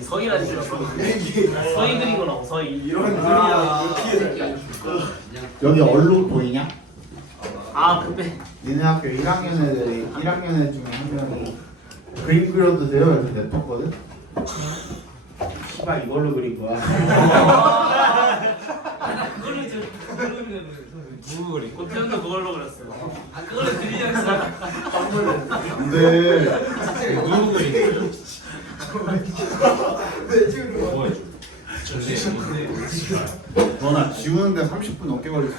서희라니까 서희 그리고 나고 서희 이런 소리야. 여기 얼룩 보이냐? 아 근데 니네 학교 1학년 중에 한 명이 그림 그려도 돼요? 이렇게 냅뒀거든? 씨발 이걸로 그린 거야. 그걸로 누구 그린 거? 꽃편도 그걸로 그렸어요. 아 그걸로 그리려고 했어. 근데 누구 그린 거예요? 네, 지금 뭐예요? 너나 지우는데 30분 넘게 걸렸어.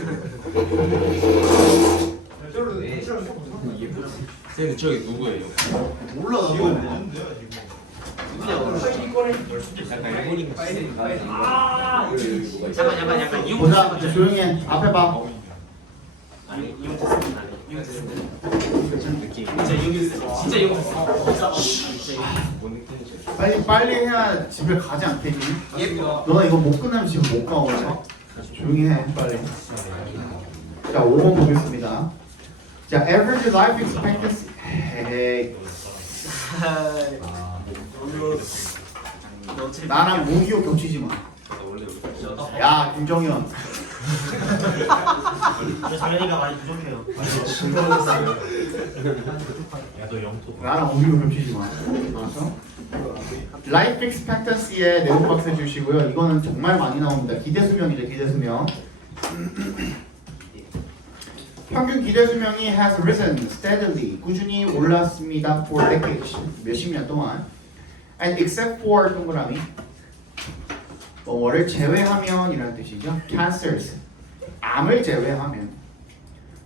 쌤 저기 누구예요? 몰라 나도. 약간 일본인 약간 이용 보자 조용히 해. 앞에 봐. 아니 이용 됐습니다. 이용 됐습니다. 느낌. 진짜 이용 됐어. 진짜 이용 됐어. 진짜 뭔 느낌이지? 빨리 해야 집에 가지 않겠니? 예뻐. 너나 이거 못 끝나면 지금 못 가 오늘. 조용히 해 빨리. 자 5번 보겠습니다. 자 average life expectancy. 헤헤. 나랑 모기호 겹치지 마. 야 김정현. 장현이가 많이 부족해요. 야너 영토. 나랑 모기호 겹치지 마. 알았어? Life expectancy에 네모 박스 해주시고요. 이거는 정말 많이 나옵니다. 기대 수명이죠, 기대 수명. 평균 기대 수명이 has risen steadily, 꾸준히 올랐습니다 for decades, 몇십 년 동안. And except for 동그라미, 뭐를 제외하면 이라는 뜻이죠. Cancers, 암을 제외하면.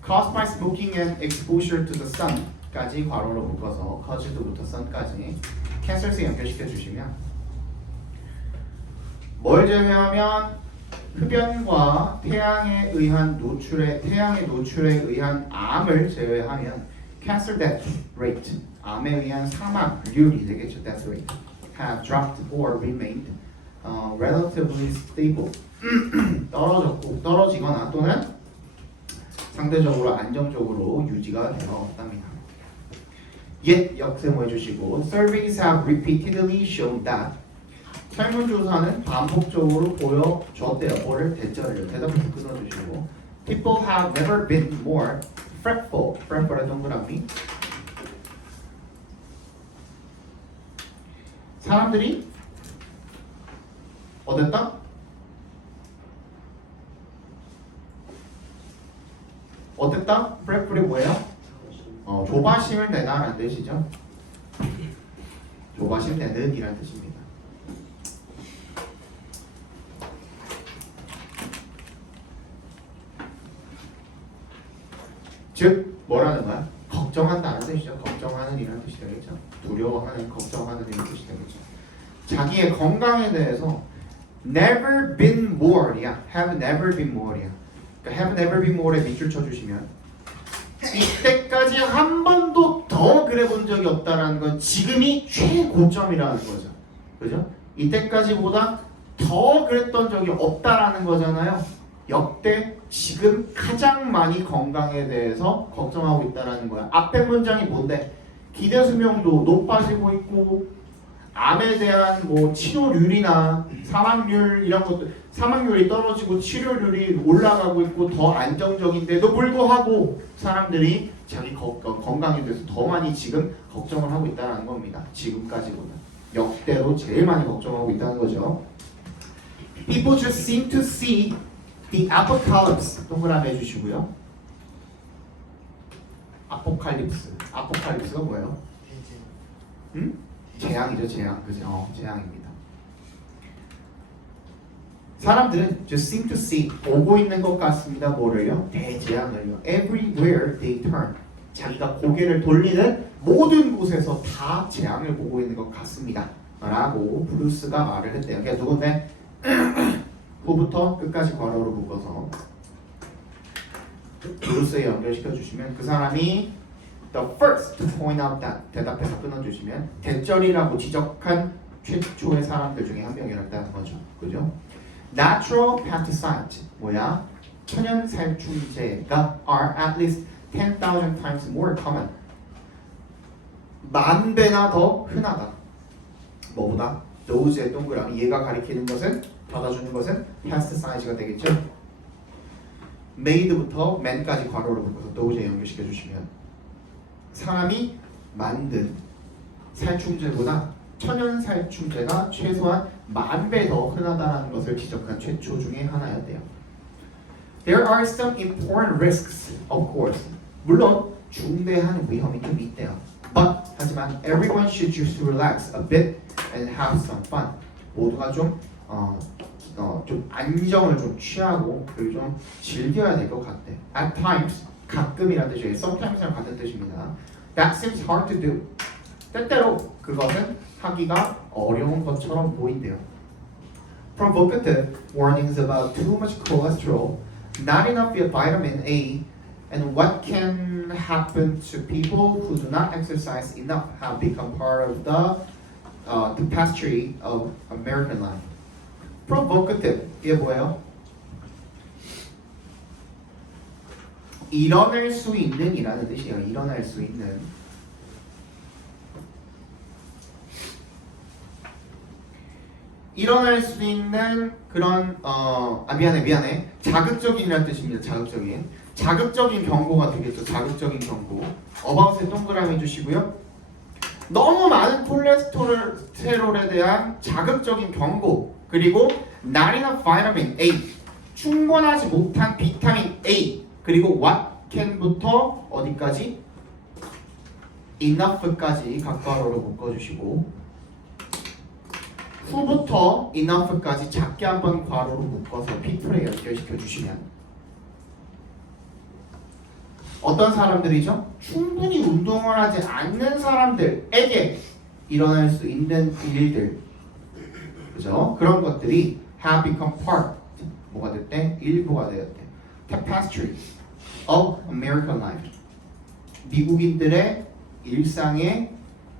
Caused by smoking and exposure to the sun까지 괄호로 묶어서 caused부터 sun까지 cancers에 연결시켜 주시면 뭘 제외하면 흡연과 태양의 노출에 의한 암을 제외하면 cancer death rate, 암에 의한 사망률이 되겠죠. death rate have dropped or remained relatively stable 떨어지거나 또는 상대적으로 안정적으로 유지가 되었답니다. Yet 역세모 해주시고 surveys have repeatedly shown that 설문조사는 반복적으로 보여줬대요. 뭐를 대절을 대답해서 끊어주시고 people have never been more fretful의 동그라미 사람들이 어땠다? 어땠다? fretful이 뭐예요? 조바심을 내다라는 뜻이죠. 조바심 내는 이라는 뜻입니다. 즉 뭐라는 거야? 걱정한다는 뜻이죠. 걱정하는 이라는 뜻이 되겠죠. 두려워하는, 걱정하는 이라는 뜻이 되겠죠. 자기의 건강에 대해서 never been more야. have never been more야. 그러니까 have never been more에 밑줄 쳐주시면 이때까지 한 번도 더 그래 본 적이 없다라는 건 지금이 최고점이라는 거죠. 그죠? 이때까지보다 더 그랬던 적이 없다라는 거잖아요. 역대 지금 가장 많이 건강에 대해서 걱정하고 있다라는 거야. 앞에 문장이 뭔데? 기대 수명도 높아지고 있고 암에 대한 뭐 치료률이나 사망률 이런 것들 사망률이 떨어지고 치료률이 올라가고 있고 더 안정적인데도 불구하고 사람들이 자기 건강에 대해서 더 많이 지금 걱정을 하고 있다는 겁니다. 지금까지보다 역대로 제일 많이 걱정하고 있다는 거죠. People just seem to see the apocalypse 동그라미 해주시고요. 아포칼립스가 뭐예요? 응? 재앙이죠, 재앙. 그죠? 재앙입니다. 사람들은 just seem to see 보고 있는 것 같습니다. 뭐를요? 대재앙을요. Everywhere they turn. 자기가 고개를 돌리는 모든 곳에서 다 재앙을 보고 있는 것 같습니다. 라고 브루스가 말을 했대요. 그게 누군데? 후부터 끝까지 괄호로 묶어서 브루스에 연결시켜 주시면 그 사람이 the first to point out that 대답해서 끊어주시면 대절이라고 지적한 최초의 사람들 중에 한 명이었다는 거죠. 그죠? Natural particide 뭐야? 천연 살충제가 are at least 10,000 times more common. 만 배나 더 흔하다. 뭐보다? those의 동그라미 얘가 가리키는 것은 받아주는 것은 past size가 되겠죠. made부터 man까지 괄호로 묶어서 those에 연결시켜 주시면 사람이 만든 살충제보다 천연 살충제가 최소한 10,000배 더 흔하다는 것을 지적한 최초 중에 하나였대요. There are some important risks, of course. 물론 중대한 위험이 좀 있대요. But 하지만 everyone should just relax a bit and have some fun. 모두가 좀 안정을 좀 취하고 그리고 좀 즐겨야 될 것 같대. At times 가끔이라는 뜻이에요. Sometimes랑 같은 뜻입니다. That seems hard to do. 때때로 그것은 하기가 어려운 것처럼 보인대요. Provocative warnings about too much cholesterol, not enough vitamin A, and what can happen to people who do not exercise enough have become part of the tapestry of American life. Provocative 이게 뭐예요? 일어날 수 있는 이라는 뜻이에요. 일어날 수 있는. 일어날 수 있는 그런 미안해 자극적인이라는 뜻입니다. 자극적인 경고가 되겠죠. 자극적인 경고. about에 동그라미 주시고요. 너무 많은 콜레스테롤에 대한 자극적인 경고 그리고 not enough vitamin A 충분하지 못한 비타민 A 그리고 what can부터 어디까지 enough까지 각괄호로 묶어주시고 후부터 enough까지 작게 한번 괄호로 묶어서 people에 연결시켜 주시면 어떤 사람들이죠? 충분히 운동을 하지 않는 사람들에게 일어날 수 있는 일들 그죠? 그런 것들이 have become part 뭐가 됐대? 일부가 되었대 tapestry of American life 미국인들의 일상의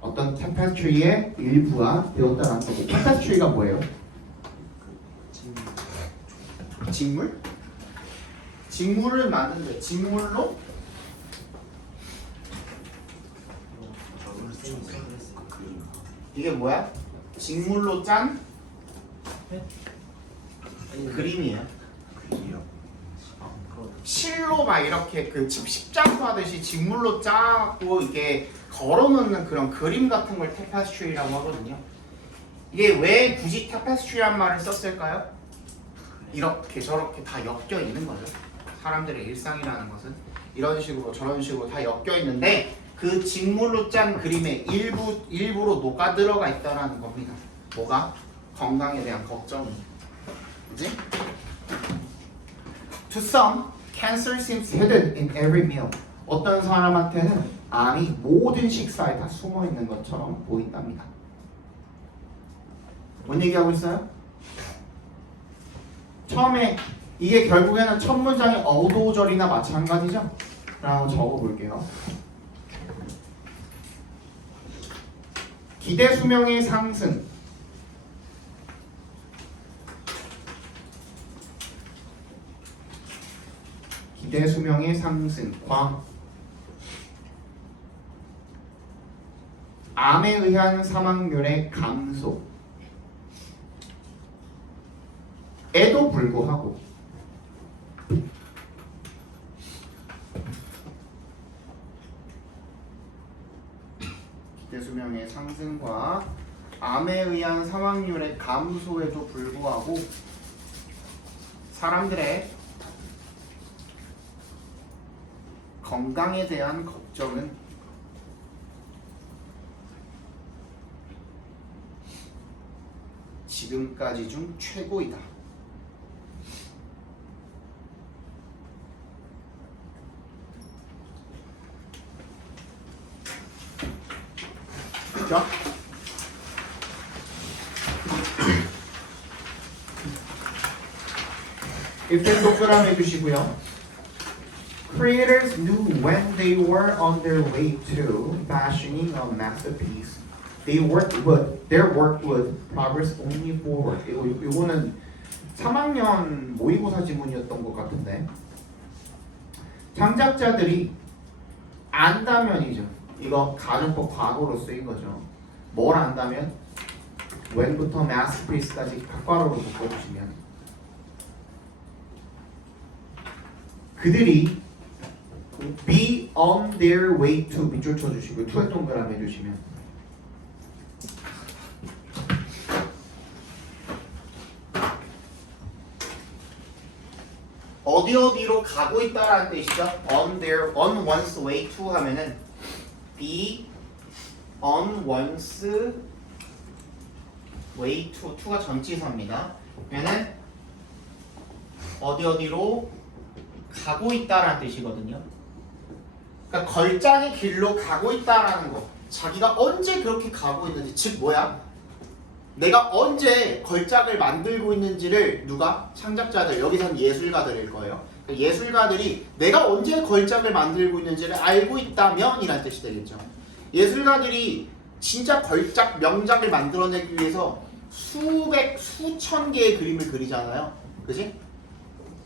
어떤 tapestry의 일부가 되었다는 거고 tapestry가 뭐예요? 직물? 직물을 만드는데 직물로? 이게 뭐야? 직물로 짠? 그림이에요. 실로 막 이렇게 그 십자수 하듯이 직물로 짜고 이게 걸어놓는 그런 그림 같은 걸 타페스트리라고 하거든요. 이게 왜 굳이 타페스트리란 말을 썼을까요? 이렇게 저렇게 다 엮여 있는 거죠. 사람들의 일상이라는 것은 이런 식으로 저런 식으로 다 엮여 있는데 그 직물로 짠 그림의 일부로 녹아 들어가 있다라는 겁니다. 뭐가? 건강에 대한 걱정이. 그지? To some, cancer seems hidden in every meal. 어떤 사람한테는 암이 모든 식사에 다 숨어 있는 것처럼 보인답니다. 뭔 얘기하고 있어요? 처음에 이게 결국에는 첫 문장의 어도절이나 마찬가지죠? 라고 적어볼게요. 기대 수명의 상승. 기대 수명의 상승과 암에 의한 사망률의 감소 에도 불구하고 기대 수명의 상승과 암에 의한 사망률의 감소에도 불구하고 사람들의 건강에 대한 걱정은 지금까지 중 최고이다. 그죠? 일단 동그라미 해주시고요. Creators knew when they were on their way to fashioning a masterpiece, their work would progress only forward. 이거는 3학년 모의고사 지문이었던 것 같은데 창작자들이 안다면이죠. 이거 가정법 과거로 쓰인 거죠. 뭘 안다면? when부터 masterpiece까지 괄호로 묶어주시면 그들이 be on their way to 밑줄 쳐주시고 to에 동그라미 해주시면 어디로 가고 있다라는 뜻이죠. on one's way to 하면은 be on one's way to가 전치사입니다. 그러면은 어디로 가고 있다라는 뜻이거든요. 그러니까 걸작의 길로 가고 있다라는 거. 자기가 언제 그렇게 가고 있는지, 즉 뭐야? 내가 언제 걸작을 만들고 있는지를 누가? 창작자들, 여기서는 예술가들일 거예요. 예술가들이 내가 언제 걸작을 만들고 있는지를 알고 있다면 이란 뜻이 되겠죠. 예술가들이 진짜 걸작, 명작을 만들어내기 위해서 수천 개의 그림을 그리잖아요. 그지?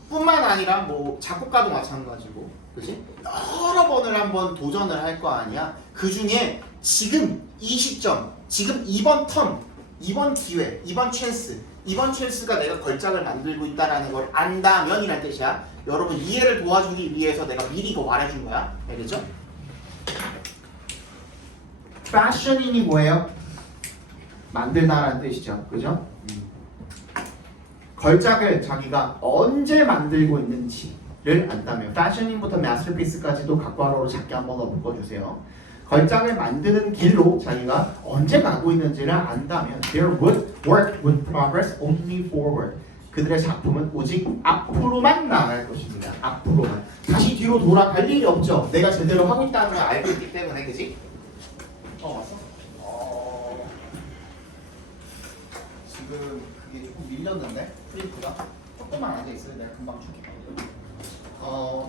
뿐만 아니라 뭐 작곡가도 마찬가지고, 그지? 여러 번을 한번 도전을 할 거 아니야. 그 중에 지금 이 시점, 지금 이번 턴, 이번 기회, 이번 찬스가 내가 걸작을 만들고 있다라는 걸 안다면이란 뜻이야. 여러분 이해를 도와주기 위해서 내가 미리 이거 말해준 거야. 알겠죠? fashioning이 뭐예요? 만들다라는 뜻이죠. 그죠? 걸작을 자기가 언제 만들고 있는지를 안다면 fashioning부터 masterpiece까지도 각괄호로 작게 한번 더 묶어주세요. 걸작을 만드는 길로 자기가 언제 가고 있는지를 안다면 their work would progress only forward. 그들의 작품은 오직 앞으로만 나아갈 것입니다. 앞으로만. 다시 뒤로 돌아갈 일이 없죠. 내가 제대로 하고 있다는 걸 알고 있기 때문에. 그지? 왔어? 지금 그게 조금 밀렸는데 프린트가 조금만 앉아있어요. 내가 금방 줄게.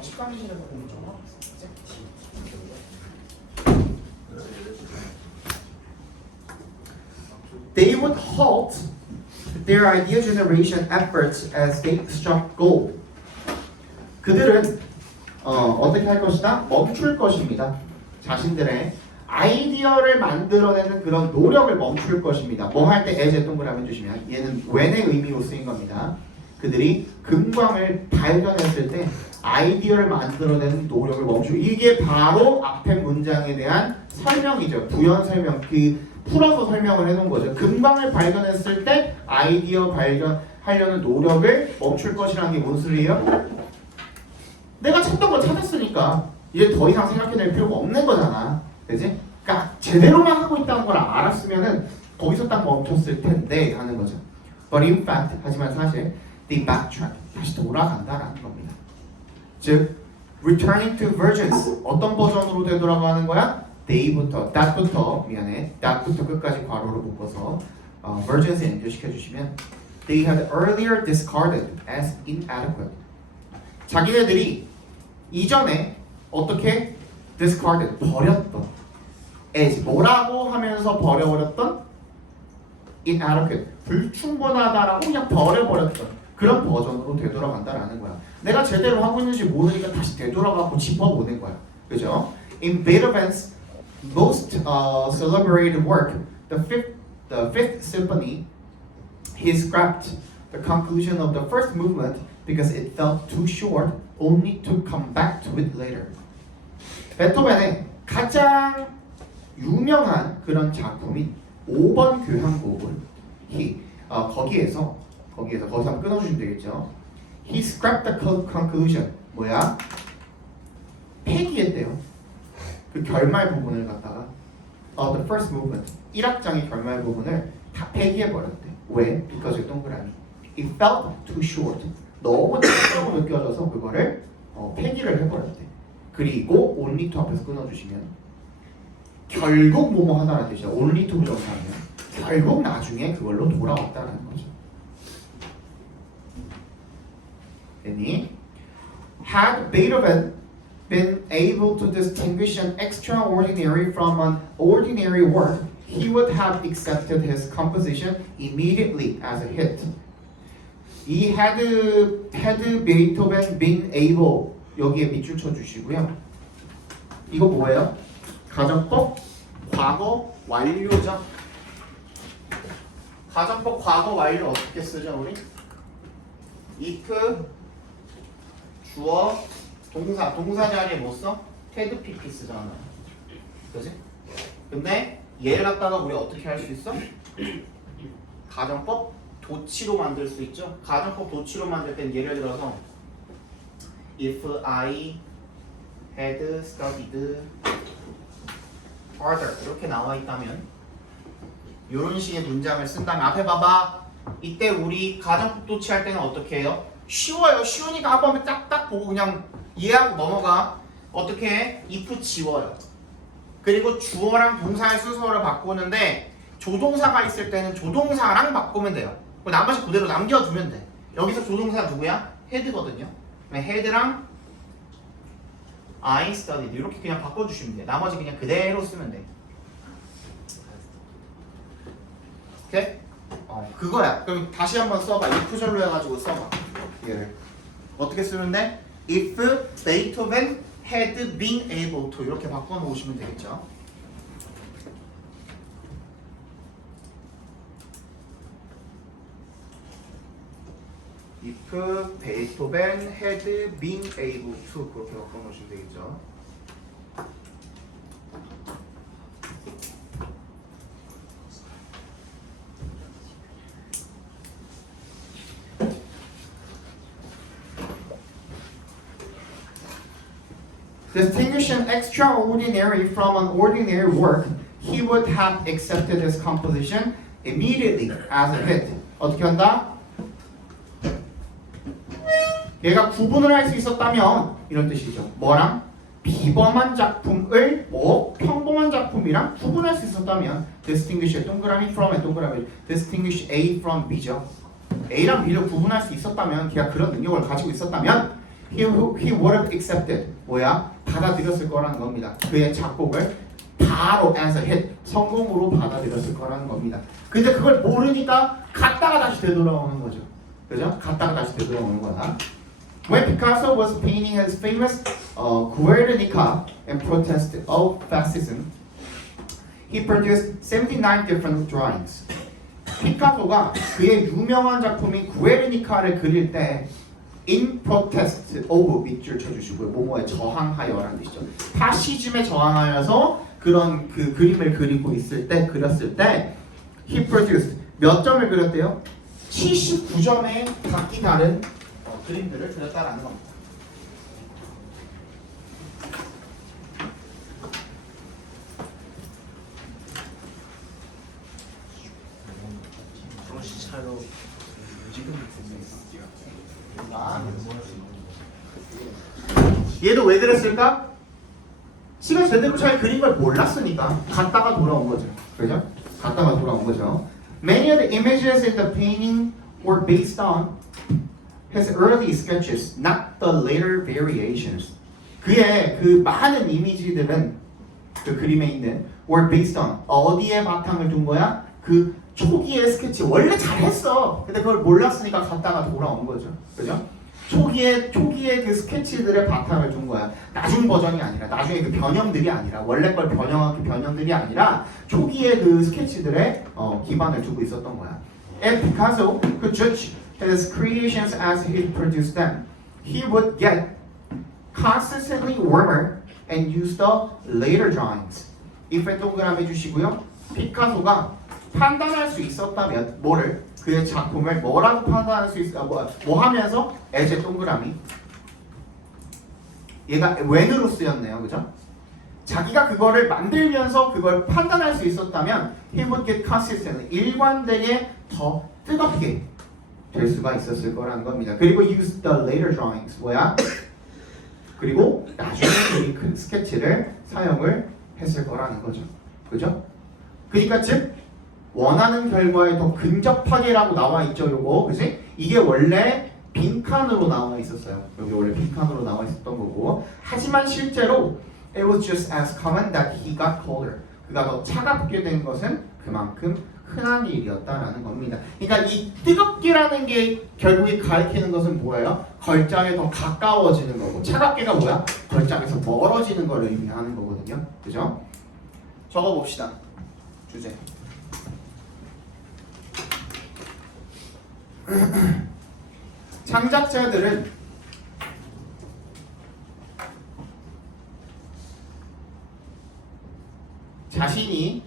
식감실에서 공부 좀 하고 있어. They would halt their idea generation efforts as they struck gold. 그들은 어떻게 할 것이다? 멈출 것입니다. 자신들의 아이디어를 만들어내는 그런 노력을 멈출 것입니다. 뭐 할 때 as에 동그라미 주시면 얘는 when의 의미로 쓰인 겁니다. 그들이 금광을 발견했을 때 아이디어를 만들어내는 노력을 멈추고, 이게 바로 앞에 문장에 대한 설명이죠. 부연 설명, 풀어서 설명을 해놓은 거죠. 금광을 발견했을 때 아이디어 발견하려는 노력을 멈출 것이라는 게 뭔 소리예요? 내가 찾던 걸 찾았으니까 이제 더 이상 생각해낼 필요가 없는 거잖아. 그지? 그러니까 제대로만 하고 있다는 걸 알았으면은 거기서 딱 멈췄을 텐데 하는 거죠. But in fact, 하지만 사실 they backtrack, 다시 돌아간다라는 겁니다. 즉, returning to virgins, 어떤 버전으로 되돌아가는 거야? that부터 끝까지 괄호로 묶어서 virgins에 연결시켜 주시면 they had earlier discarded as inadequate. 자기네들이 이전에 어떻게 discarded, 버렸던, as 뭐라고 하면서 버려버렸던 inadequate, 불충분하다라고 그냥 버려버렸던 그런 버전으로 되돌아간다라는 거야. 내가 제대로 하고 있는지 모르니까 다시 되돌아가고 짚어보는 거야. 그죠? In Beethoven's most celebrated work, the Fifth Symphony, he scrapped the conclusion of the first movement because it felt too short, only to come back to it later. 베토벤의 가장 유명한 그런 작품인 5번 교향곡을 거기서 한번 끊어주시면 되겠죠. He scrapped the conclusion. 뭐야? 폐기했대요. 그 결말 부분을 갖다가 the first movement, 1악장의 결말 부분을 다 폐기해버렸대. 왜? Because 동그라미. It felt too short. 너무 짧다고 느껴져서 그거를 폐기를 해버렸대. 그리고 only to 앞에서 끊어주시면 결국 뭐뭐 하다라는 뜻이야. only to 정사하면 결국 나중에 그걸로 돌아왔다라는 거죠. 됐니? Had Beethoven been able to distinguish an extraordinary from an ordinary work, he would have accepted his composition immediately as a hit. 이 had Beethoven been able, 여기에 밑줄 쳐주시고요. 이거 뭐예요? 가정법 과거 완료죠. 가정법 과거 완료 어떻게 쓰죠 우리? if 주어 동사 자리에 뭐 써? had pp 쓰잖아. 그지? 근데 얘를 갖다가 우리 어떻게 할 수 있어? 가정법 도치로 만들 수 있죠. 가정법 도치로 만들 땐 예를 들어서 if I had studied harder 이렇게 나와 있다면 이런 식의 문장을 쓴다면 앞에 봐봐. 이때 우리 가정법 도치할 때는 어떻게 해요? 쉬워요. 쉬우니까 한 번만 딱딱 보고 그냥 이해하고 넘어가. 어떻게 해? if 지워요. 그리고 주어랑 동사의 순서를 바꾸는데 조동사가 있을 때는 조동사랑 바꾸면 돼요. 나머지 그대로 남겨두면 돼. 여기서 조동사 누구야? had거든요. had랑 I studied 이렇게 그냥 바꿔주시면 돼요. 나머지 그냥 그대로 쓰면 돼. 오케이? 그거야. 그럼 다시 한번 써봐. if절로 해가지고 써봐. 얘를 어떻게 쓰는데? If Beethoven had been able to 이렇게 바꿔놓으시면 되겠죠. If Beethoven had been able to 그렇게 바꿔놓으시면 되겠죠. Distinguishing extraordinary from an ordinary work, he would have accepted his composition immediately as a hit. 어떻게 한다? 얘가 구분을 할 수 있었다면 이런 뜻이죠. 뭐랑? 비범한 작품을 평범한 작품이랑 구분할 수 있었다면 distinguish 동그라미 from의 동그라미 distinguish A from B죠. A랑 B를 구분할 수 있었다면 걔가 그런 능력을 가지고 있었다면 he would have accepted 받아들였을 거라는 겁니다. 그의 작곡을 바로 as a hit 성공으로 받아들였을 거라는 겁니다. 근데 그걸 모르니까 갔다가 다시 되돌아오는 거죠. 그죠? 갔다가 다시 되돌아오는 거다. When Picasso was painting his famous Guernica in protest of fascism, he produced 79 different drawings. 피카소가 그의 유명한 작품인 구에르니카를 그릴 때 in protest of 밑줄 쳐주시고요. 뭐뭐에 저항하여라는 뜻이죠. 파시즘에 저항하여서 그런 그 그림을 그리고 있을 때 그렸을 때 he produced 몇 점을 그렸대요? 79점의 각기 다른 그림들을 그렸다라는 겁니다. 정신 차려. 지금 얘도 왜 그랬을까? 시간 제대로 잘 그린 걸 몰랐으니까 갔다가 돌아온 거죠. 그죠? 갔다가 돌아온 거죠. Many of the images in the painting were based on his early sketches, not the later variations. 그의 그 많은 이미지들은 그 그림에 있는 were based on 어디에 바탕을 둔 거야? 그 초기의 스케치 원래 잘했어. 근데 그걸 몰랐으니까 갔다가 돌아온 거죠. 그죠? 초기에 그 스케치들의 바탕을 둔 거야. 나중 버전이 아니라 나중에 그 변형들이 아니라 원래 걸 변형한 그 변형들이 아니라 초기에 그 스케치들의 기반을 두고 있었던 거야. And Picasso could judge his creations as he produced them. He would get consistently warmer and use the later drawings. if에 동그라미 주시고요. 피카소가 판단할 수 있었다면 뭐를? 그의 작품을 뭐라고 판단할 수 있어? 뭐 하면서? as 동그라미. 얘가 when으로 쓰였네요. 그죠? 자기가 그거를 만들면서 그걸 판단할 수 있었다면 he would get consistently 일관되게 더 뜨겁게 될 수가 있었을 거라는 겁니다. 그리고 use the later drawings 뭐야? 그리고 나중에 그 스케치를 사용을 했을 거라는 거죠. 그죠? 그러니까 즉 원하는 결과에 더 근접하게라고 나와 있죠. 요거 그지? 이게 원래 빈칸으로 나와 있었어요. 여기 원래 빈칸으로 나와 있었던 거고 하지만 실제로 it was just as common that he got colder. 그가 더 차갑게 된 것은 그만큼 흔한 일이었다라는 겁니다. 그러니까 이 뜨겁게라는 게 결국에 가리키는 것은 뭐예요? 걸장에 더 가까워지는 거고 차갑게가 뭐야? 걸장에서 멀어지는 걸 의미하는 거거든요. 그죠? 적어봅시다. 주제. 창작자들은 자신이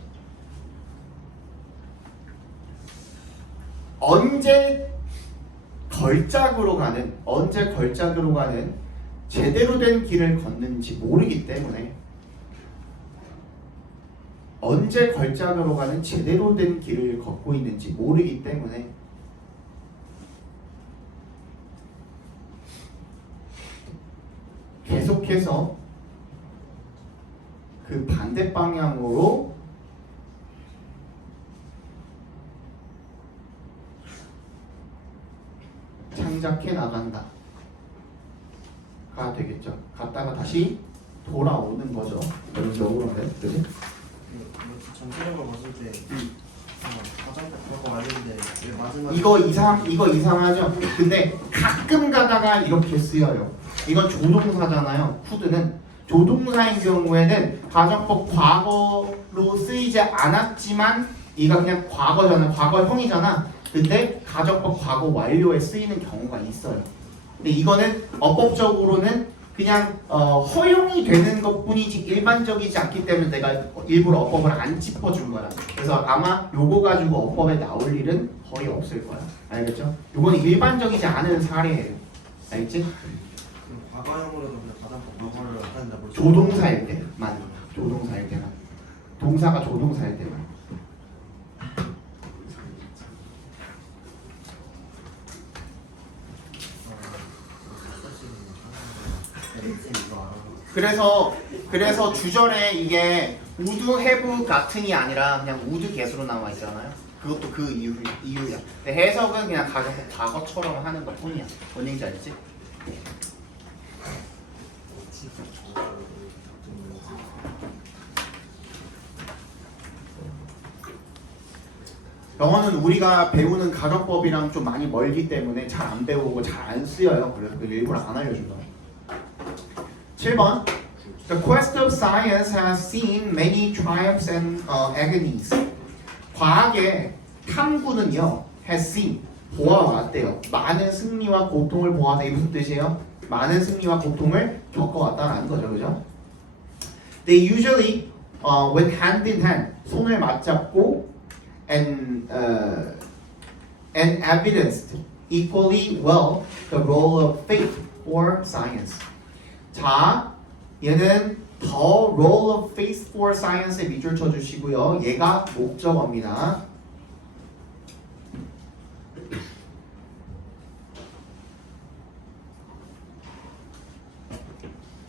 언제 걸작으로 가는 제대로 된 길을 걷는지 모르기 때문에 언제 걸작으로 가는 제대로 된 길을 걷고 있는지 모르기 때문에 계속해서 그 반대 방향으로 창작해 나간다 가 되겠죠. 갔다가 다시 돌아오는 거죠. 연속으로는. 그지? 전체적으로 봤을 때 가장 그런 거 아닌데 왜 마지막에 이거 이상하죠. 근데 가끔 가다가 이렇게 쓰여요. 이건 조동사잖아요. coul드는 조동사인 경우에는 가정법 과거로 쓰이지 않았지만 이가 그냥 과거잖아, 과거형이잖아. 근데 가정법 과거 완료에 쓰이는 경우가 있어요. 근데 이거는 어법적으로는 그냥 허용이 되는 것뿐이지 일반적이지 않기 때문에 내가 일부러 어법을 안 짚어준 거야. 그래서 아마 요거 가지고 어법에 나올 일은 거의 없을 거야. 알겠죠? 요거는 일반적이지 않은 사례예요. 알겠지? 과거형으로도 그냥 가장 과거를 나타낸다 볼 수. 조동사일 때만. 조동사일 때만. 동사가 조동사일 때만. 그래서 주절에 이게 would have 같은이 아니라 그냥 would get으로 나와 있잖아요. 그것도 그 이유야. 근데 해석은 그냥 가정법 과거처럼 하는 것 뿐이야. 뭔 얘기인지 알지? 영어는 우리가 배우는 가정법이랑 좀 많이 멀기 때문에 잘 안 배우고 잘 안 쓰여요. 그래서 그 일부러 안 알려준다. 7번. The quest of science has seen many triumphs and agonies. 과학의 탐구는요, has seen, 보아왔대요. 많은 승리와 고통을 보아왔다. 이게 무슨 뜻이에요? 많은 승리와 고통을 겪어왔다라는 거죠, 그죠? They usually went hand in hand, 손을 맞잡고 and evidenced equally well the role of faith or science. 자, 얘는 the role of faith for science에 밑줄 쳐주시고요. 얘가 목적어입니다.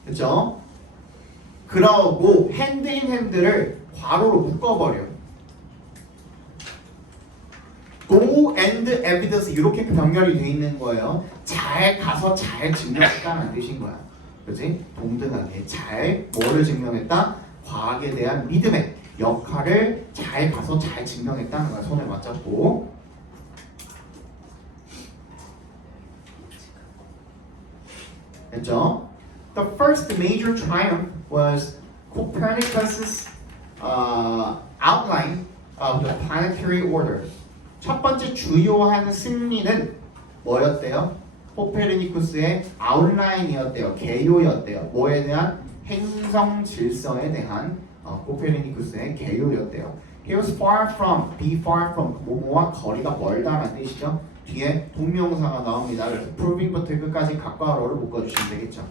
그렇죠? 그러고 hand in hand를 괄호로 묶어버려요. go and evidence 이렇게 병렬이 돼 있는 거예요. 잘 가서 잘 증명했다는 뜻인 거야. 그렇지? 동등하게 잘 뭐를 증명했다? 과학에 대한 믿음의 역할을 잘 가서 잘 증명했다는 거야. 손을 맞잡고. 됐죠? The first major triumph was Copernicus's outline of the planetary order. 첫 번째 주요한 승리는 뭐였대요? 코페르니쿠스의 아웃라인이었대요. 개요였대요. 뭐에 대한? 행성 질서에 대한 코페르니쿠스의 개요였대요. He was far from, be far from, 뭐뭐와 거리가 멀다라는 뜻이죠. 뒤에 동명사가 나옵니다. 그래서 proving부터 끝까지 각과로를 묶어주시면 되겠죠.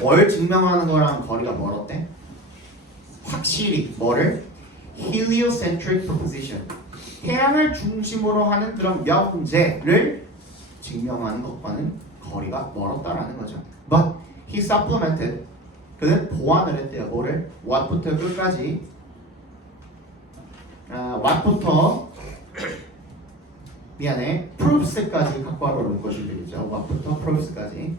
뭘 증명하는 거랑 거리가 멀었대? 확실히 뭐를? heliocentric proposition. 태양을 중심으로 하는 그런 명제를 증명하는 것과는 거리가 멀었다라는 거죠. But he supplemented. 그는 보완을 했대요. 뭐를? what부터 끝까지. what부터 미안해. proves까지 각과로 묶어주면 되겠죠. what부터 proves까지.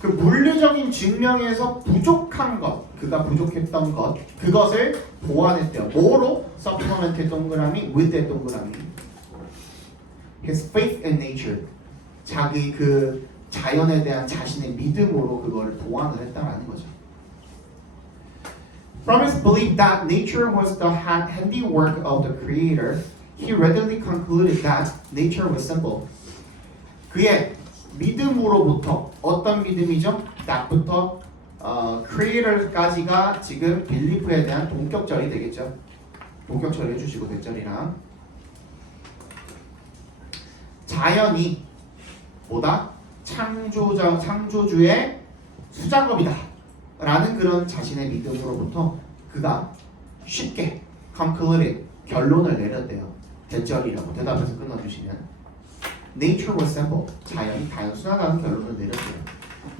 그 물리적인 증명에서 부족한 것, 그가 부족했던 것, 그것을 보완했대요. 뭐로? supplement의 동그라미, with의 동그라미. His faith in nature. 자기 그 자연에 대한 자신의 믿음으로 그거를 보완을 했다라는 거죠. From his belief that nature was the handiwork of the creator, he readily concluded that nature was simple. 그의 믿음으로부터 어떤 믿음이죠? that부터 creator까지가 지금 belief에 대한 동격절이 되겠죠. 동격절 해주시고 대절이랑 자연이 뭐다? 창조주의 수작업이다 라는 그런 자신의 믿음으로부터 그가 쉽게 concluded 결론을 내렸대요. 대절이라고 대답해서 끊어주시면 Nature was simple. 자연이 단순하다는 결론을 내렸대요.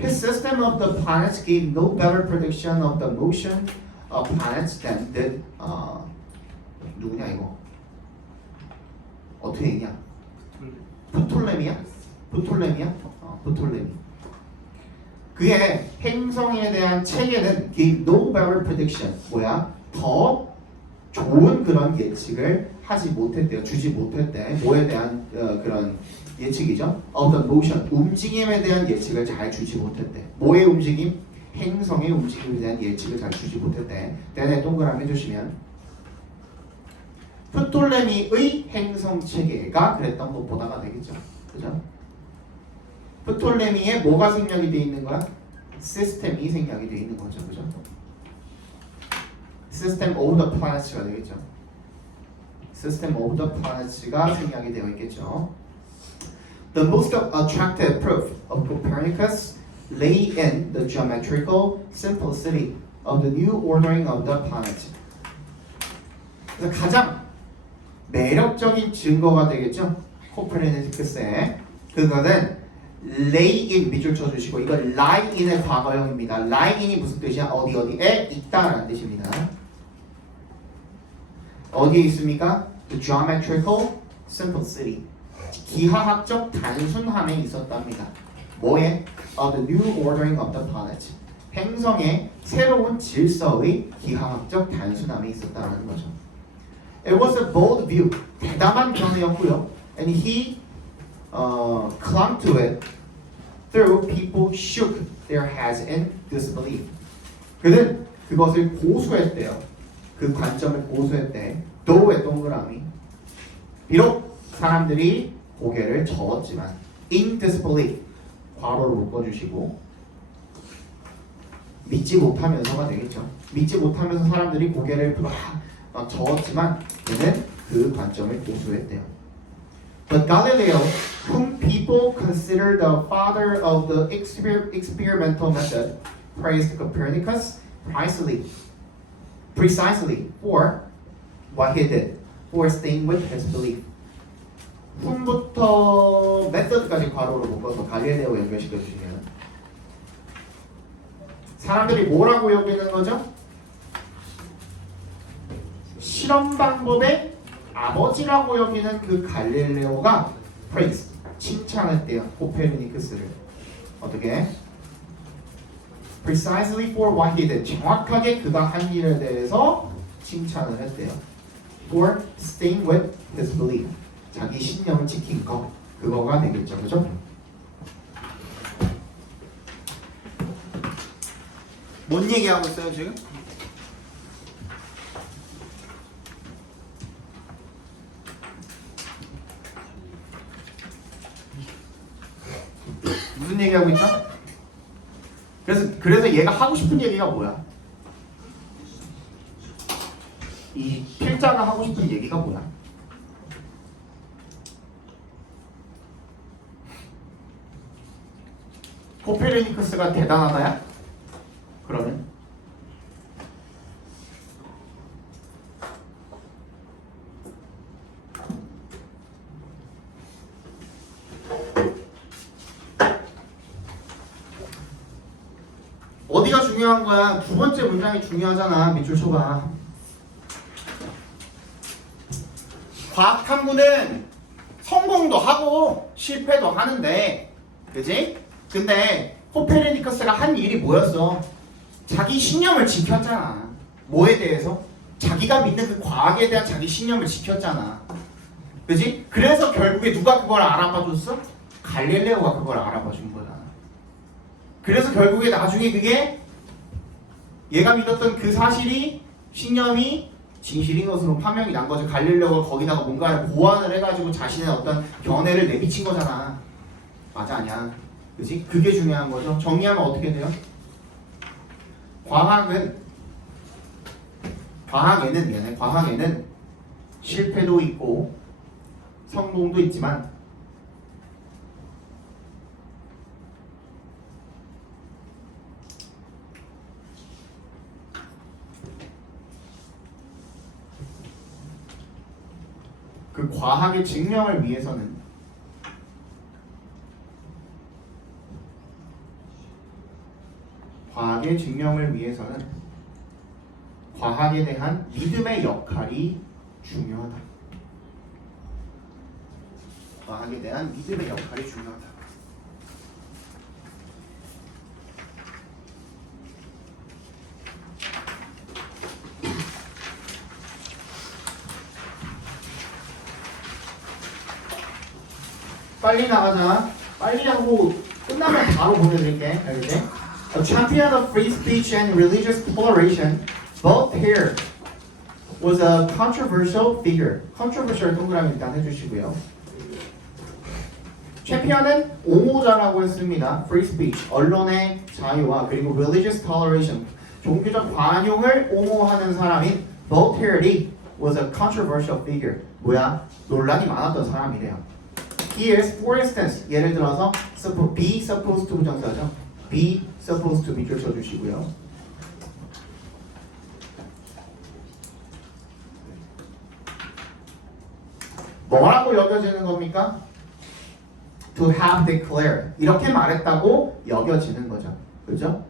His system of the planets gave no better prediction of the motion of planets than did 누구냐 이거? 어떻게 읽냐? 프톨레미야? 프톨레미. 그의 행성에 대한 체계는 gave no better prediction. 뭐야? 더 좋은 그런 예측을 하지 못했대요. 주지 못했대. 뭐에 대한 그런 예측이죠? Of the motion. 움직임에 대한 예측을 잘 주지 못했대. 뭐의 움직임? 행성의 움직임에 대한 예측을 잘 주지 못했대. 대내 동그라미 해주시면 프톨레미의 행성 체계가 그랬던 것보다가 되겠죠. 그죠? 프톨레미에 뭐가 생략이 되어 있는 거야? 시스템이 생략이 되어 있는 거죠. 그죠? System of the planets가 되겠죠. System of the planets가 생략이 되어 있겠죠. The most attractive proof of Copernicus lay in the geometrical simplicity of the new ordering of the planet. 그래서 가장 매력적인 증거가 되겠죠. 코페르니쿠스의 그거는 lay in 밑줄 쳐주시고 이거 lie in의 과거형입니다. lie in이 무슨 뜻이야? 어디에 있다라는 뜻입니다. 어디에 있습니까? The geometrical simplicity. 기하학적 단순함에 있었답니다. 뭐에? Of the new ordering of the planet. 행성의 새로운 질서의 기하학적 단순함에 있었다는 거죠. It was a bold view. 대담한 견해였고요. And he clung to it through people shook their heads in disbelief. 그는 그것을 고수했대요. 그 관점을 고수했대. 도의 동그라미. 비록 사람들이 고개를 저었지만 in disbelief 괄호를 묶어주시고 믿지 못하면서가 되겠죠. 믿지 못하면서 사람들이 고개를 막 저었지만 그는 그 관점을 고수했대요. But Galileo, whom people consider the father of the experimental method, praised Copernicus precisely for what he did, for staying with his belief. whom부터 method까지 괄호로 묶어서 갈릴레오 연결시켜 주시면 사람들이 뭐라고 여기는 거죠? 실험 방법의 아버지라고 여기는 그 갈릴레오가 praise, 칭찬했대요. 코페르니쿠스를. 어떻게? precisely for what he did. 정확하게 그가 한 일에 대해서 칭찬을 했대요. for staying with his belief. 자기 신념을 지킨 거. 그거가 되겠죠. 그죠? 뭔 얘기하고 있어요 지금? 무슨 얘기하고 있죠? 그래서 얘가 하고 싶은 얘기가 뭐야? 이 필자가 하고 싶은 얘기가 뭐야? 코페르니쿠스가 대단하다야? 그러면 어디가 중요한 거야? 두 번째 문장이 중요하잖아. 밑줄 쳐봐. 과학 탐구는 성공도 하고 실패도 하는데, 그지? 근데 코페르니쿠스가 한 일이 뭐였어? 자기 신념을 지켰잖아. 뭐에 대해서? 자기가 믿는 그 과학에 대한 자기 신념을 지켰잖아. 그지? 그래서 결국에 누가 그걸 알아봐줬어? 갈릴레오가 그걸 알아봐준 거잖아. 그래서 결국에 나중에 그게 얘가 믿었던 그 사실이 신념이 진실인 것으로 판명이 난 거죠. 갈릴레오가 거기다가 뭔가를 보완을 해가지고 자신의 어떤 견해를 내비친 거잖아. 맞아 아니야? 그지? 그게 중요한 거죠. 정리하면 어떻게 돼요? 과학에는 실패도 있고 성공도 있지만 그 과학의 증명을 위해서는 과학에 대한 믿음의 역할이 중요하다. 과학에 대한 믿음의 역할이 중요하다. 빨리 나가자. 빨리 하고 끝나면 바로 보내드릴게. 알겠지? A champion of free speech and religious toleration, Voltaire was a controversial figure. controversial 동그라미 일단 해주시고요. 챔피언은 옹호자라고 했습니다. free speech, 언론의 자유와 그리고 religious toleration, 종교적 관용을 옹호하는 사람인 Voltaire was a controversial figure. 뭐야? 논란이 많았던 사람이래요. He is, for instance, 예를 들어서 be supposed to 부정사죠. be supposed to 밑줄 쳐주시고요. 뭐라고 여겨지는 겁니까? To have declared. 이렇게 말했다고 여겨지는 거죠. 그죠?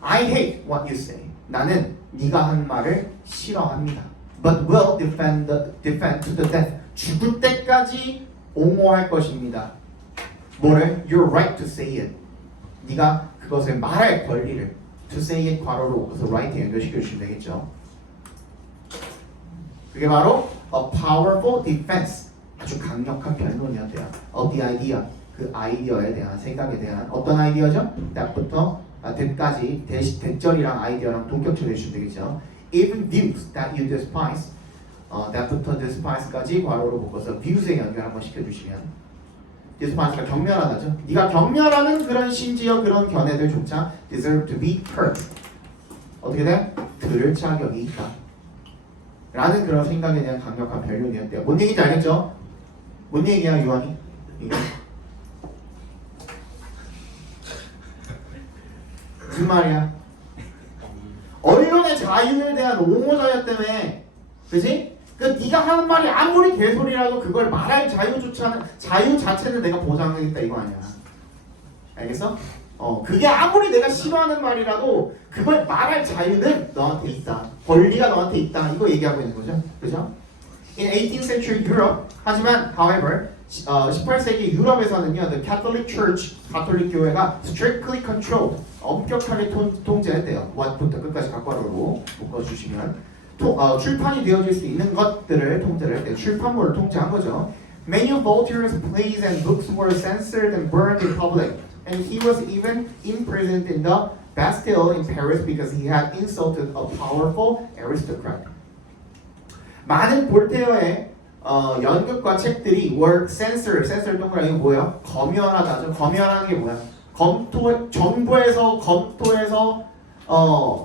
I hate what you say. 나는 네가 한 말을 싫어합니다. But will defend to the death. 죽을 때까지 옹호할 것입니다. 뭐를? You're right to say it. 네가 그것을 말할 권리를. To say it 괄호로 그래서 right에 연결시켜 주시면 되겠죠. 그게 바로 a powerful defense. 아주 강력한 변론이었대요. Of the idea. 그 아이디어에 대한 생각에 대한 어떤 아이디어죠? that부터 that까지 대절이랑 아이디어랑 동격처럼 해주시면 되겠죠. Even views that you despise. that부터 despise까지 괄호로 묶어서 views에 연결 한번 시켜주시면 despise가 경멸하다죠. 네가 경멸하는 그런 심지어 그런 견해들조차 deserve to be heard. 어떻게 돼? 들을 자격이 있다. 라는 그런 생각에 대한 강력한 변론이었대요. 뭔 얘기인지 알겠죠? 뭔 얘기야 유한이? 이거 무슨 말이야? 언론의 자유에 대한 옹호자였다며. 그치? 그 네가 하는 말이 아무리 개소리라도 그걸 말할 자유조차는 자유 자체는 내가 보장하겠다 이거 아니야. 알겠어? 그게 아무리 내가 싫어하는 말이라도 그걸 말할 자유는 너한테 있다. 권리가 너한테 있다. 이거 얘기하고 있는 거죠. 그죠? In 18th century Europe, 하지만 however 18세기 유럽에서는요, the Catholic Church, 가톨릭 교회가 strictly controlled, 엄격하게 통제했대요. what부터 끝까지 각괄호로 묶어주시면 출판이 되어질 수 있는 것들을 통제를 했대요. 출판물을 통제한 거죠. Many of Voltaire's plays and books were censored and burned in public, and he was even imprisoned in the Bastille in Paris because he had insulted a powerful aristocrat. 많은 볼테어의 연극과 책들이 were censored. censored 동그라미 뭐예요? 검열하다죠. 검열하는 게 뭐야? 정부에서 검토해서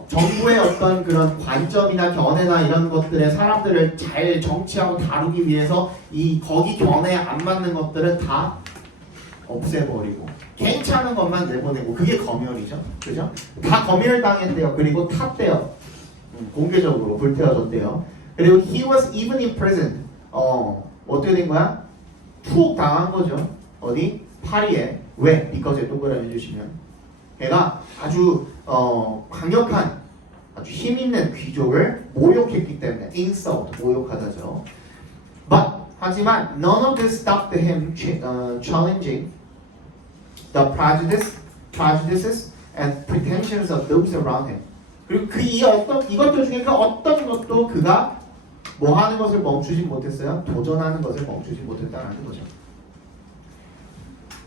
정부의 어떤 그런 관점이나 견해나 이런 것들에 사람들을 잘 정치하고 다루기 위해서 거기 견해에 안 맞는 것들은 다 없애버리고 괜찮은 것만 내보내고 그게 검열이죠. 그죠? 다 검열당했대요. 그리고 탔대요. 공개적으로 불태워졌대요. 그리고 he was even imprisoned. 어떻게 된 거야? 투옥당한 거죠. 어디? 파리에. 왜? because 동그라미 해주시면 걔가 아주 강력한 아주 힘있는 귀족을 모욕했기 때문에 insult, 모욕하다죠. But 하지만 none of this stopped him challenging the prejudices and pretensions of those around him. 그리고 이것들 중에 그 어떤 것도 그가 뭐 하는 것을 멈추지 못했어요? 도전하는 것을 멈추지 못했다는 거죠.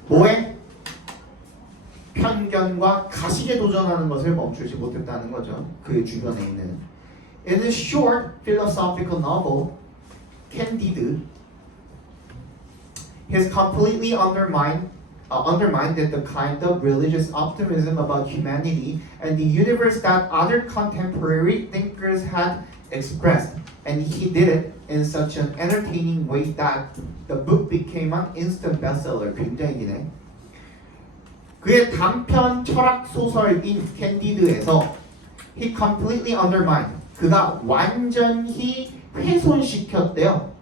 뭐에? 편견과 가식에 도전하는 것을 멈추지 못했다는 거죠. 그 주변에 있는. In a short philosophical novel, Candide, has completely undermined the kind of religious optimism about humanity and the universe that other contemporary thinkers had expressed, and he did it in such an entertaining way that the book became an instant bestseller. 굉장히 기네. 그의 단편 철학 소설인 캔디드에서 he completely undermined, 그가 완전히 훼손시켰대요.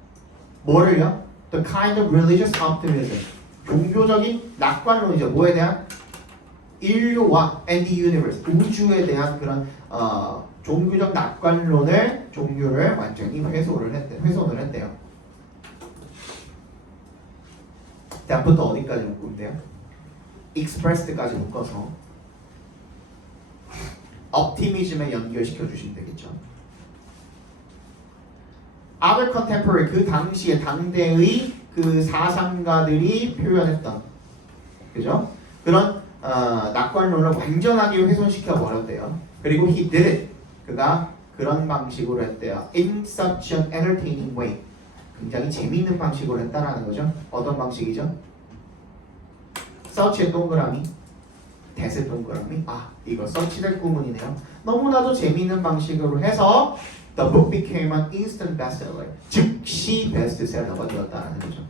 뭐를요? The kind of religious optimism, 종교적인 낙관론이죠. 뭐에 대한? 인류와 and the universe, 우주에 대한 그런 종교적 낙관론을 종류를 완전히 훼손을 했대요. 다음부터 어디까지 묶으면 돼요? expressed까지 묶어서 optimism에 연결시켜 주시면 되겠죠. Other contemporary, 그 당시에 당대의 그 사상가들이 표현했던, 그죠? 그런 낙관론을 완전하게 훼손시켜 버렸대요. 그리고 he did it, 그가 그런 방식으로 했대요. In such an entertaining way, 굉장히 재미있는 방식으로 했다라는 거죠. 어떤 방식이죠? 서치의 동그라미, 대세 동그라미. 아, 이거 서치될 구문이네요. 너무나도 재미있는 방식으로 해서 the book became an instant bestseller, 즉시 베스트셀러가 되었다는 거죠.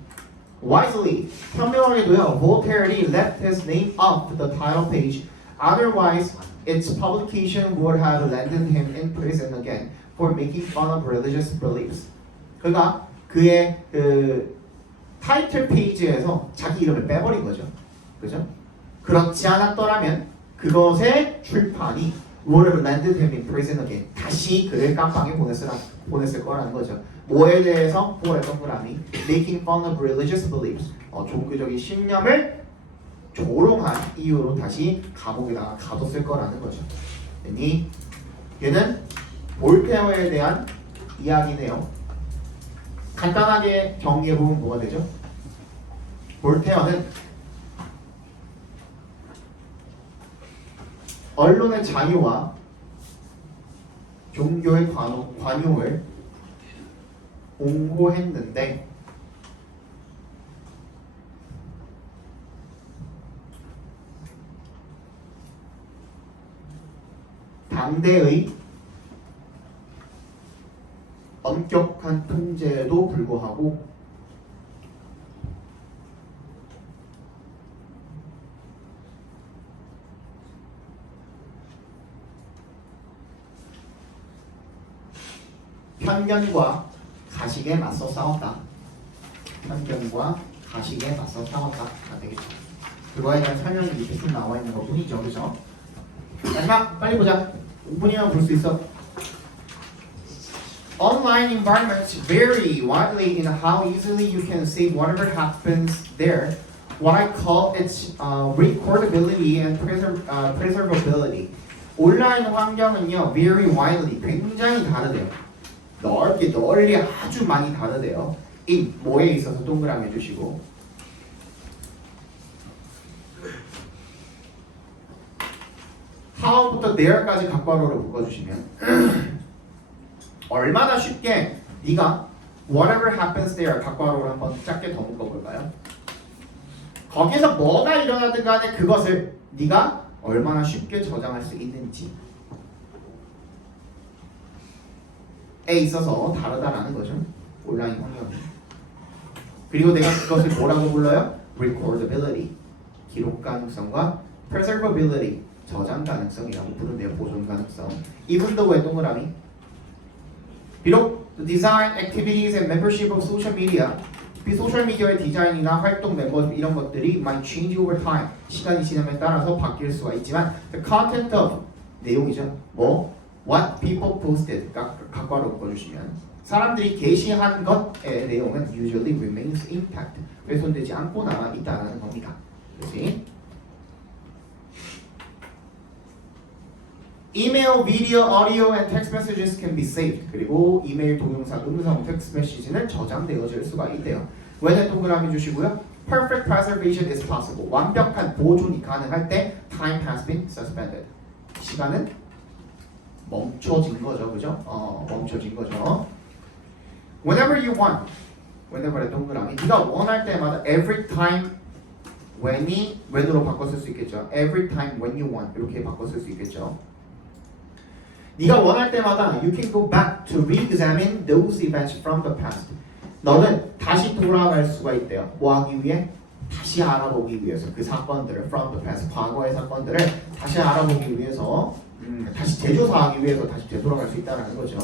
Wisely, 현명하게도요, Voltaire left his name off the title page. Otherwise, its publication would have landed him in prison again for making fun of religious beliefs. 그가 그의 그 타이틀 페이지에서 자기 이름을 빼버린 거죠. 그죠? 그렇지 않았더라면 그것의 출판이 would have landed him in prison again. 다시 그를 깜빵에 보냈을 거라는 거죠. 뭐에 대해서? for 동그라미 making fun of religious beliefs. 종교적인 신념을 조롱한 이유로 다시 감옥에다가 가뒀을 거라는 거죠. 얘는 볼테어에 대한 이야기네요. 간단하게 정리해보면 뭐가 되죠? 볼테어는 언론의 자유와 종교의 관용을 옹호했는데 당대의 엄격한 통제에도 불구하고 편견과 가식에 맞서 싸웠다. 편견과 가식에 맞서 싸웠다. 되겠죠. 그거에 대한 설명이 밑에 쭉 나와 있는 것 뿐이죠. 그죠? 마지막 빨리 보자. 5분이면 볼 수 있어. Online environments vary widely in how easily you can save whatever happens there. What I call its recordability and preservability. 온라인 환경은요, vary widely, 굉장히 다르대요. 널리 아주 많이 다르대요. in 뭐에 있어서 동그라미 해주시고, how부터 there까지 각괄호로 묶어주시면 얼마나 쉽게 네가 whatever happens there 각괄호로 한번 짧게 더 묶어볼까요? 거기서 뭐가 일어나든 간에 그것을 네가 얼마나 쉽게 저장할 수 있는지 에 있어서 다르다라는 거죠. 온라인 환경은. 그리고 내가 그것을 뭐라고 불러요? recordability, 기록 가능성과 preservability, 저장 가능성이라고 부른대요. 보존 가능성. even though의 동그라미. 비록 the design, activities, and membership of social media, 이 소셜 미디어의 디자인이나 활동 멤버 이런 것들이 might change over time, 시간이 지남에 따라서 바뀔 수가 있지만 the content of, 내용이죠. 뭐? What people posted, 각괄호 묶어주시면 사람들이 게시한 것의 내용은 usually remains intact, 훼손되지 않고 남아 있다는 겁니다. 그렇지? Email, video, audio, and text messages can be saved. 그리고 이메일, 동영상, 음성, 텍스트 메시지는 저장되어질 수가 있대요. 왜는 동그라미 주시고요. perfect preservation is possible. 완벽한 보존이 가능할 때 time has been suspended. 시간은 멈춰진 거죠, 그죠? 멈춰진 거죠. Whenever you want, whenever의 동그라미. 네가 원할 때마다 every time when으로 바꿔 쓸 수 있겠죠. Every time when you want 이렇게 바꿔 쓸 수 있겠죠. 네가 원할 때마다 you can go back to re-examine those events from the past. 너는 다시 돌아갈 수가 있대요. 뭐 하기 위해? 다시 알아보기 위해서 그 사건들을 from the past 과거의 사건들을 다시 알아보기 위해서 다시 재조사하기 위해서 다시 되돌아갈 수 있다는 거죠.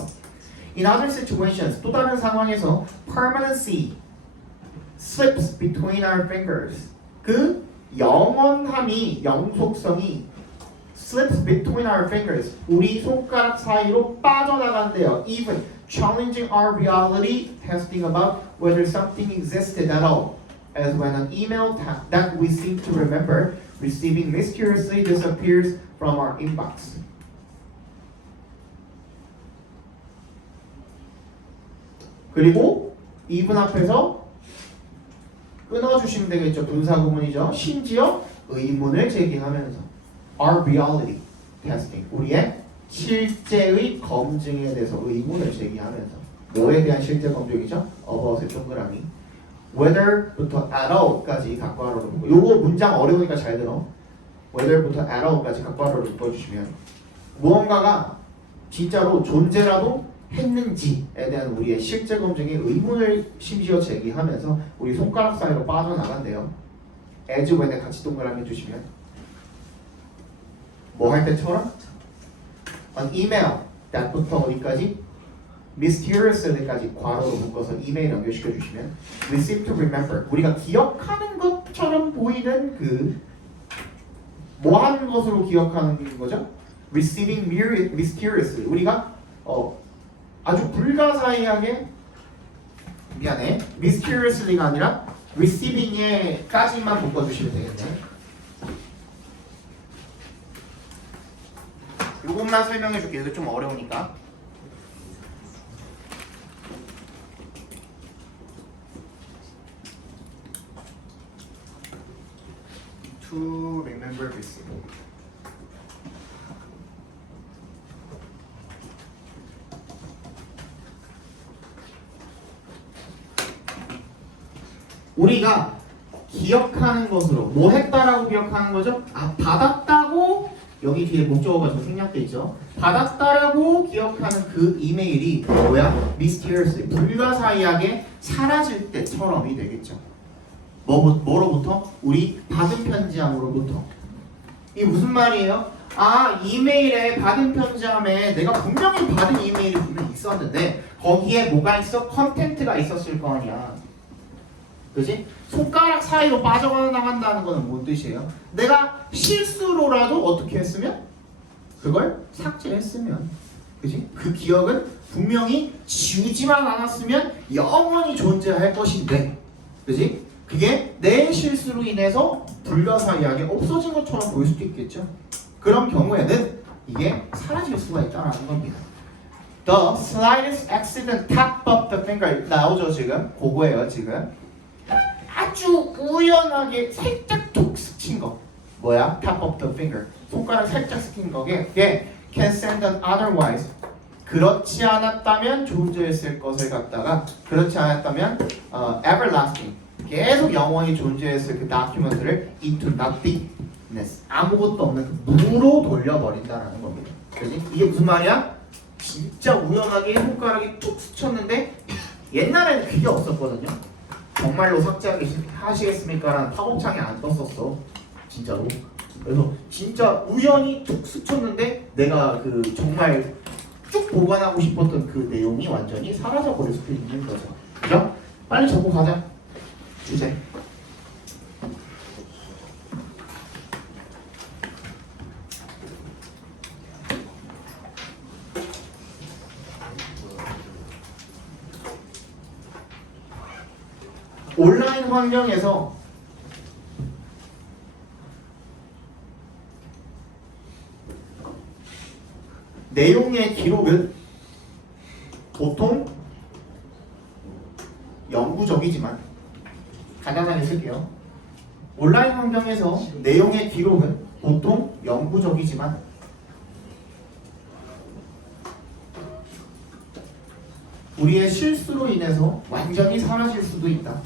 In other situations 또 다른 상황에서 permanency slips between our fingers 그 영원함이 영속성이 slips between our fingers 우리 손가락 사이로 빠져나간대요. Even challenging our reality, testing about whether something existed at all, as when an email that we seem to remember receiving mysteriously disappears from our inbox. 그리고 even 앞에서 끊어주시면 되겠죠. 분사구문이죠. 심지어 의문을 제기하면서 our reality testing 우리의 실제의 검증에 대해서 의문을 제기하면서 뭐에 대한 실제 검증이죠? about의 동그라미 whether부터 at all까지 각괄호로 묶고 요거 문장 어려우니까 잘 들어 whether부터 at all까지 각괄호로 묶어주시면 무언가가 진짜로 존재라도 했는지에 대한 우리의 실제 검증의 의문을 심지어 제기하면서 우리 손가락 사이로 빠져나간대요. as when에 같이 동그라미 해주시면 뭐 할 때처럼 an email that부터 어디까지? mysteriously까지 괄호로 묶어서 이메일 연결시켜 주시면 we seem to remember 우리가 기억하는 것처럼 보이는 그 뭐 하는 것으로 기억하는 거죠? receiving mysteriously 우리가 아주 불가사의하게 미안해 mysteriously가 아니라 receiving에까지만 묶어주시면 되겠네. 요것만 설명해 줄게요. 이거 좀 어려우니까. To remember this. 우리가 기억하는 것으로 뭐 했다라고 기억하는 거죠? 받았다고 여기 뒤에 목적어가 좀 생략돼 있죠. 받았다라고 기억하는 그 이메일이 뭐야? mysteriously 불가사의하게 사라질 때처럼이 되겠죠. 뭐로부터? 우리 받은 편지함으로부터. 이게 무슨 말이에요? 이메일에 받은 편지함에 내가 분명히 받은 이메일이 분명히 있었는데 거기에 뭐가 있어? 컨텐트가 있었을 거 아니야. 그지? 손가락 사이로 빠져나간다는 거는 뭔 뜻이에요? 내가 실수로라도 어떻게 했으면? 그걸 삭제했으면 그지? 그 기억은 분명히 지우지만 않았으면 영원히 존재할 것인데 그지? 그게 내 실수로 인해서 불가사의하게 없어진 것처럼 보일 수도 있겠죠. 그런 경우에는 이게 사라질 수가 있다는 겁니다. The slightest accident tap of the finger 나오죠 지금? 그거예요 지금. 아주 우연하게 살짝 툭 스친 거 뭐야? Tap of the finger 손가락 살짝 스친 거게 can send an otherwise 그렇지 않았다면 존재했을 것을 갖다가 그렇지 않았다면 everlasting 계속 영원히 존재했을 그 다큐멘트를 into nothingness 아무것도 없는 그 무로 돌려버린다라는 겁니다. 그지? 이게 무슨 말이야? 진짜 우연하게 손가락이 툭 스쳤는데 옛날에는 그게 없었거든요. 정말로 삭제하시겠습니까? 라는 팝업창이 안 떴었어. 진짜로. 그래서 진짜 우연히 툭 스쳤는데 내가 그 정말 쭉 보관하고 싶었던 그 내용이 완전히 사라져버릴 수도 있는 거죠. 그죠? 빨리 적고 가자. 주제. 온라인 환경에서 내용의 기록은 보통 영구적이지만 간단하게 쓸게요. 온라인 환경에서 내용의 기록은 보통 영구적이지만 우리의 실수로 인해서 완전히 사라질 수도 있다.